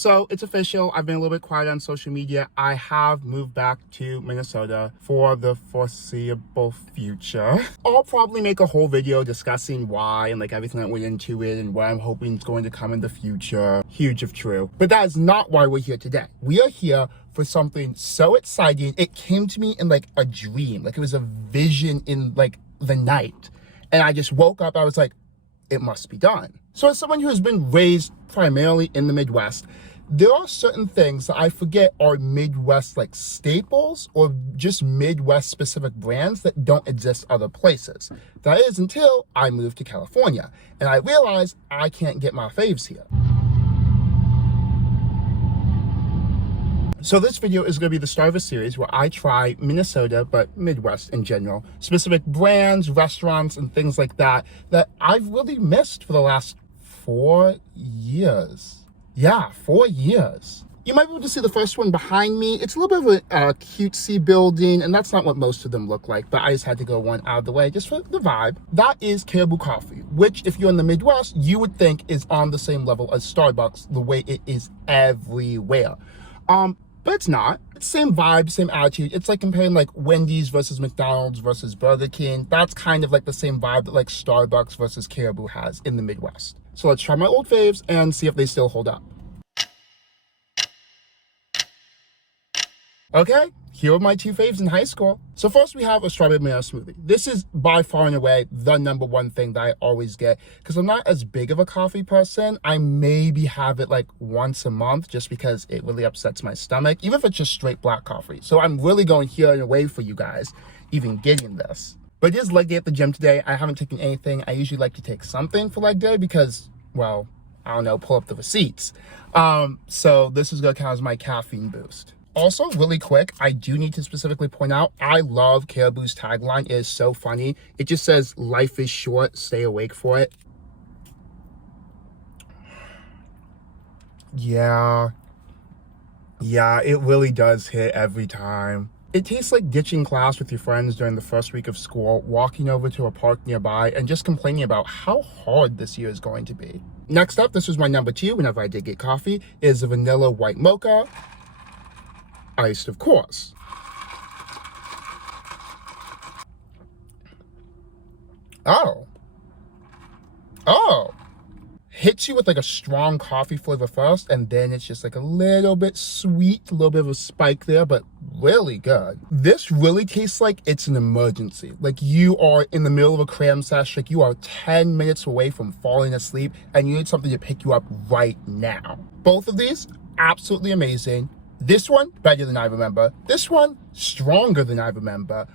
So it's official. I've been a little bit quiet on social media. I have moved back to Minnesota for the foreseeable future. I'll probably make a whole video discussing why and like everything that went into it and what I'm hoping is going to come in the future. Huge if true. But that is not why we're here today. We are here for something so exciting. It came to me in like a dream. Like it was a vision in like the night. And I just woke up. I was like, it must be done. So as someone who has been raised primarily in the Midwest, there are certain things that I forget are Midwest like staples or just Midwest specific brands that don't exist other places. That is until I moved to California and I realized I can't get my faves here. So this video is going to be the start of a series where I try Minnesota, but Midwest in general, specific brands, restaurants, and things like that I've really missed for the last 4 years. Yeah, 4 years. You might be able to see the first one behind me. It's a little bit of a cutesy building, and that's not what most of them look like, but I just had to go one out of the way just for the vibe. That is Caribou Coffee, which if you're in the Midwest, you would think is on the same level as Starbucks, the way it is everywhere. But it's not. It's same vibe, same attitude. It's like comparing like Wendy's versus McDonald's versus Burger King. That's kind of like the same vibe that like Starbucks versus Caribou has in the Midwest. So let's try my old faves and see if they still hold up. Okay, here are my two faves in high school. So first we have a strawberry banana smoothie. This is by far and away the #1 thing that I always get because I'm not as big of a coffee person. I maybe have it like once a month just because it really upsets my stomach, even if it's just straight black coffee. So I'm really going here and away for you guys, even getting this. But it is leg day at the gym today. I haven't taken anything. I usually like to take something for leg day because, well, I don't know, pull up the receipts. So this is gonna count as my caffeine boost. Also, really quick, I do need to specifically point out, I love Caribou's tagline. It is so funny. It just says, life is short, stay awake for it. Yeah, it really does hit every time. It tastes like ditching class with your friends during the first week of school, walking over to a park nearby, and just complaining about how hard this year is going to be. Next up, this was my #2 whenever I did get coffee, is a vanilla white mocha. Iced, of course. Oh. Hits you with like a strong coffee flavor first, and then it's just like a little bit sweet, a little bit of a spike there, but really good. This really tastes like it's an emergency. Like you are in the middle of a cram sesh, like you are 10 minutes away from falling asleep, and you need something to pick you up right now. Both of these, absolutely amazing. This one, better than I remember. This one, stronger than I remember.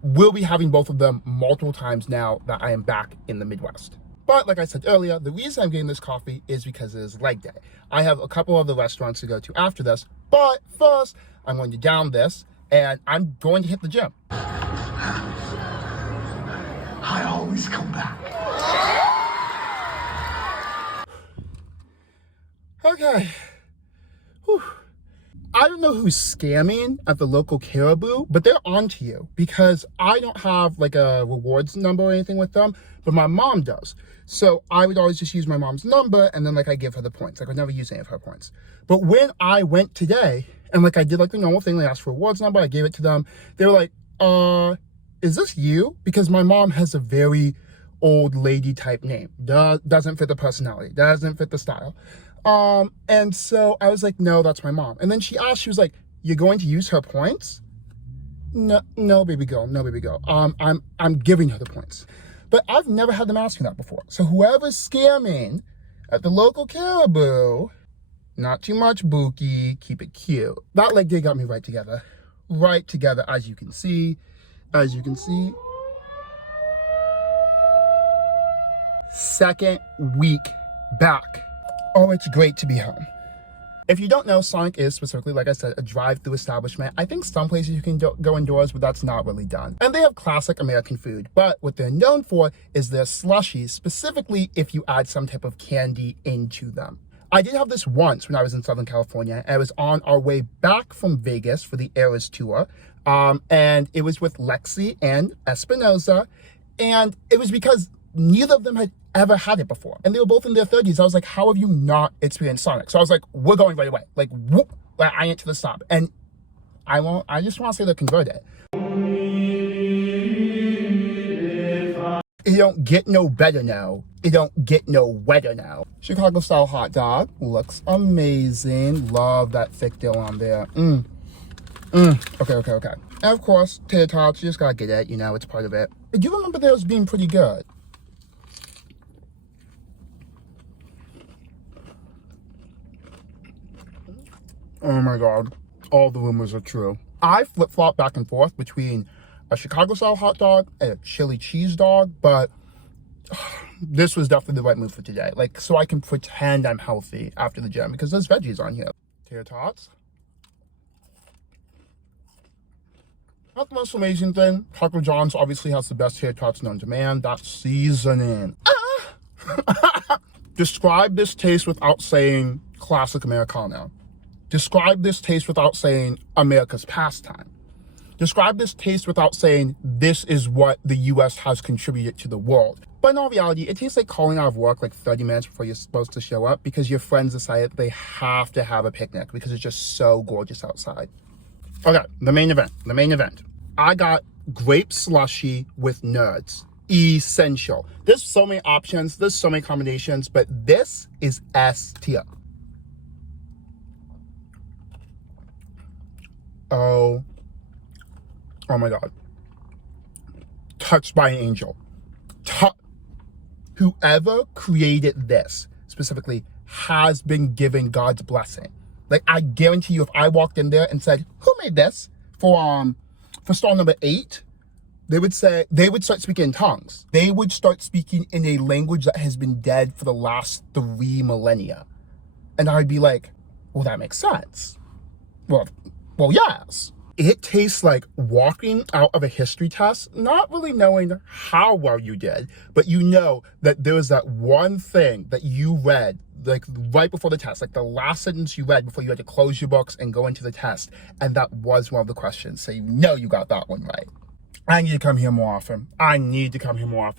We'll be having both of them multiple times now that I am back in the Midwest. But like I said earlier, the reason I'm getting this coffee is because it is leg day. I have a couple other restaurants to go to after this, but first, I'm going to down this, and I'm going to hit the gym. I always come back. Okay. Whew. I don't know who's scamming at the local Caribou, but they're onto you because I don't have like a rewards number or anything with them, but my mom does. So I would always just use my mom's number and then like I give her the points. Like I would never use any of her points. But when I went today and like I did like the normal thing, they asked for a rewards number, I gave it to them. They were like, is this you? Because my mom has a very old lady type name. Doesn't fit the personality, doesn't fit the style. And so I was like, no, that's my mom. And then she asked, she was like, you're going to use her points? No, baby girl, no, baby girl. I'm giving her the points. But I've never had them ask me that before. So whoever's scamming at the local Caribou, not too much bookie, keep it cute. That leg day got me right together, as you can see, Second week back. Oh, it's great to be home. If you don't know, Sonic is specifically, like I said, a drive-through establishment. I think some places you can go indoors, but that's not really done. And they have classic American food, but what they're known for is their slushies, specifically if you add some type of candy into them. I did have this once when I was in Southern California, and I was on our way back from Vegas for the Eras tour, and it was with Lexi and Espinoza, and it was because neither of them had ever had it before. And they were both in their 30s. I was like, how have you not experienced Sonic? So I was like, we're going right away. Like, whoop, like, I ain't to the stop. And I just want to say they're converted. It don't get no better now. It don't get no wetter now. Chicago style hot dog looks amazing. Love that thick dough on there. Okay. And of course, tater tots, you just gotta get it, you know, it's part of it. I do remember those being pretty good. Oh my God, all the rumors are true. I flip-flop back and forth between a Chicago style hot dog and a chili cheese dog, but this was definitely the right move for today. Like, so I can pretend I'm healthy after the gym because there's veggies on here. Tater tots. Not the most amazing thing. Taco John's obviously has the best tater tots known to man. That's seasoning. Describe this taste without saying classic Americano. Describe this taste without saying America's pastime. Describe this taste without saying this is what the U.S. has contributed to the world. But in all reality, it tastes like calling out of work like 30 minutes before you're supposed to show up because your friends decided they have to have a picnic because it's just so gorgeous outside. Okay, the main event. I got grape slushy with nerds. Essential. There's so many options, there's so many combinations, but this is S tier. Oh my God. Touched by an angel. Whoever created this specifically has been given God's blessing. Like, I guarantee you, if I walked in there and said, who made this for stall number 8, they would start speaking in tongues. They would start speaking in a language that has been dead for the last 3 millennia. And I'd be like, well, that makes sense. Well, yes. It tastes like walking out of a history test, not really knowing how well you did, but you know that there was that one thing that you read, like right before the test, like the last sentence you read before you had to close your books and go into the test. And that was one of the questions. So you know you got that one right. I need to come here more often.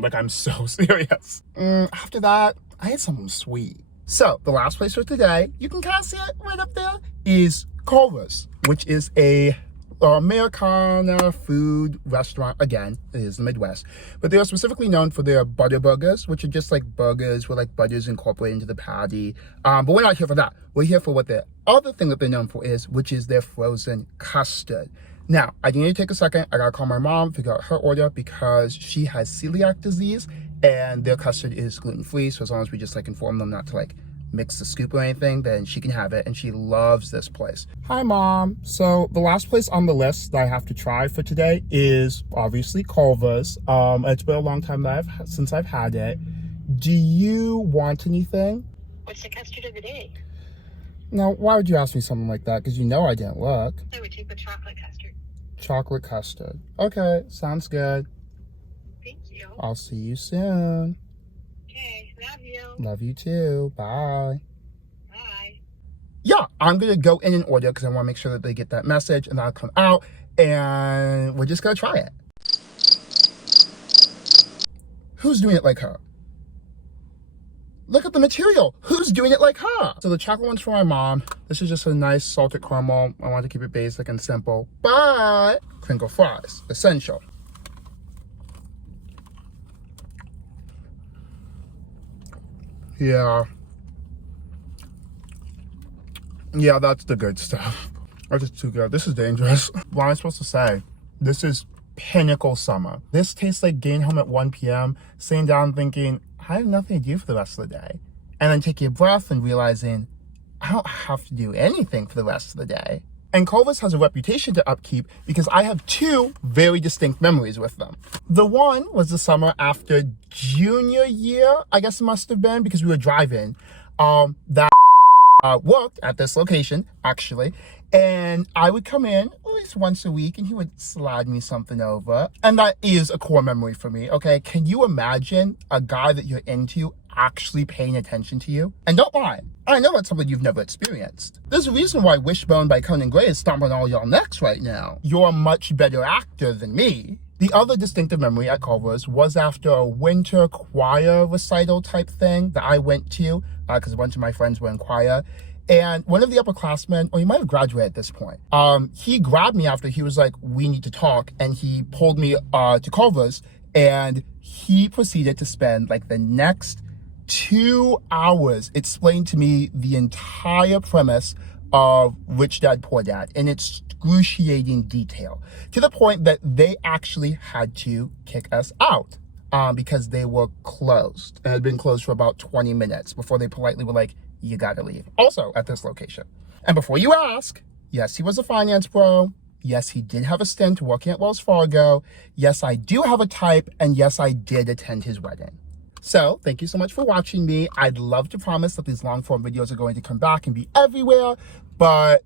Like, I'm so serious. After that, I had something sweet. So the last place for today, you can kind of see it right up there, is Culver's, which is a Americana food restaurant. Again, it is the Midwest, but they are specifically known for their butter burgers, which are just like burgers with like butters incorporated into the patty. But we're not here for that. We're here for what the other thing that they're known for is, which is their frozen custard. Now, I need to take a second. I gotta call my mom, figure out her order because she has celiac disease and their custard is gluten-free. So as long as we just like inform them not to like mix the scoop or anything, then she can have it, and she loves this place. Hi, Mom. So the last place on the list that I have to try for today is obviously Culver's. It's been a long time since I've had it. Do you want anything? What's the custard of the day? Now, why would you ask me something like that? Because you know I didn't look. I would take the chocolate custard. Chocolate custard. Okay, sounds good. Thank you. I'll see you soon. Okay, love you. Love you too. Bye. Bye. Yeah, I'm going to go in and order because I want to make sure that they get that message, and I'll come out and we're just going to try it. Who's doing it like her? Look at the material. Who's doing it like her? So the chocolate one's for my mom. This is just a nice salted caramel. I want to keep it basic and simple, but crinkle fries, essential. Yeah, that's the good stuff. That's just too good. This is dangerous. What am I supposed to say? This is pinnacle summer. This tastes like getting home at 1 p.m., sitting down thinking, I have nothing to do for the rest of the day. And then taking a breath and realizing, I don't have to do anything for the rest of the day. And Culver's has a reputation to upkeep because I have 2 very distinct memories with them. The one was the summer after junior year, I guess it must have been, because we were driving. That worked at this location, actually. And I would come in at least once a week and he would slide me something over. And that is a core memory for me, okay? Can you imagine a guy that you're into actually paying attention to you? And don't lie, I know that's something you've never experienced. There's a reason why Wishbone by Conan Gray is stomping all y'all necks right now. You're a much better actor than me. The other distinctive memory at Culver's was after a winter choir recital type thing that I went to, because a bunch of my friends were in choir. And one of the upperclassmen, or he might have graduated at this point, he grabbed me after. He was like, we need to talk. And he pulled me to Culver's, and he proceeded to spend like the next 2 hours explaining to me the entire premise of Rich Dad Poor Dad in excruciating detail, to the point that they actually had to kick us out because they were closed and had been closed for about 20 minutes before they politely were like, you gotta leave. Also at this location. And before you ask, yes, he was a finance bro. Yes, he did have a stint working at Wells Fargo. Yes, I do have a type. And yes, I did attend his wedding. So thank you so much for watching me. I'd love to promise that these long form videos are going to come back and be everywhere, but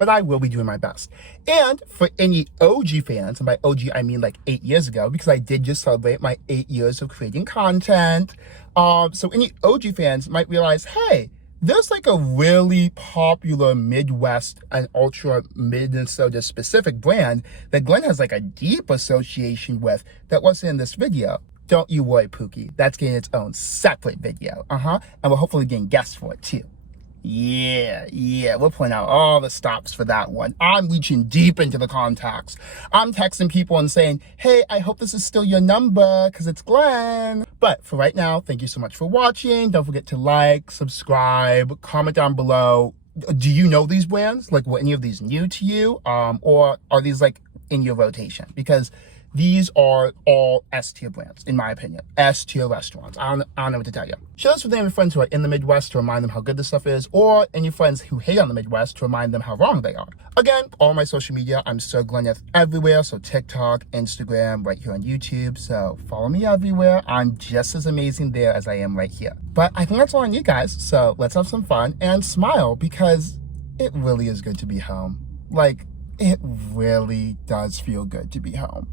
I will be doing my best. And for any OG fans, and by OG I mean like 8 years ago, because I did just celebrate my 8 years of creating content. So any OG fans might realize, hey, there's like a really popular Midwest and ultra Minnesota specific brand that Glenn has like a deep association with that wasn't in this video. Don't you worry, Pookie. That's getting its own separate video. And we're hopefully getting guests for it too. Yeah, we'll point out all the stops for that one. I'm reaching deep into the contacts. I'm texting people and saying, hey, I hope this is still your number because it's Glenn. But for right now, thank you so much for watching. Don't forget to like, subscribe, comment down below. Do you know these brands? Like, were any of these new to you? Or are these like in your rotation? Because these are all S-tier brands, in my opinion. S-tier restaurants. I don't know what to tell you. Share this with any of your friends who are in the Midwest to remind them how good this stuff is, or any friends who hate on the Midwest to remind them how wrong they are. Again, all my social media, I'm Sirglenneth everywhere. So TikTok, Instagram, right here on YouTube. So follow me everywhere. I'm just as amazing there as I am right here. But I think that's all I need, guys. So let's have some fun and smile, because it really is good to be home. Like, it really does feel good to be home.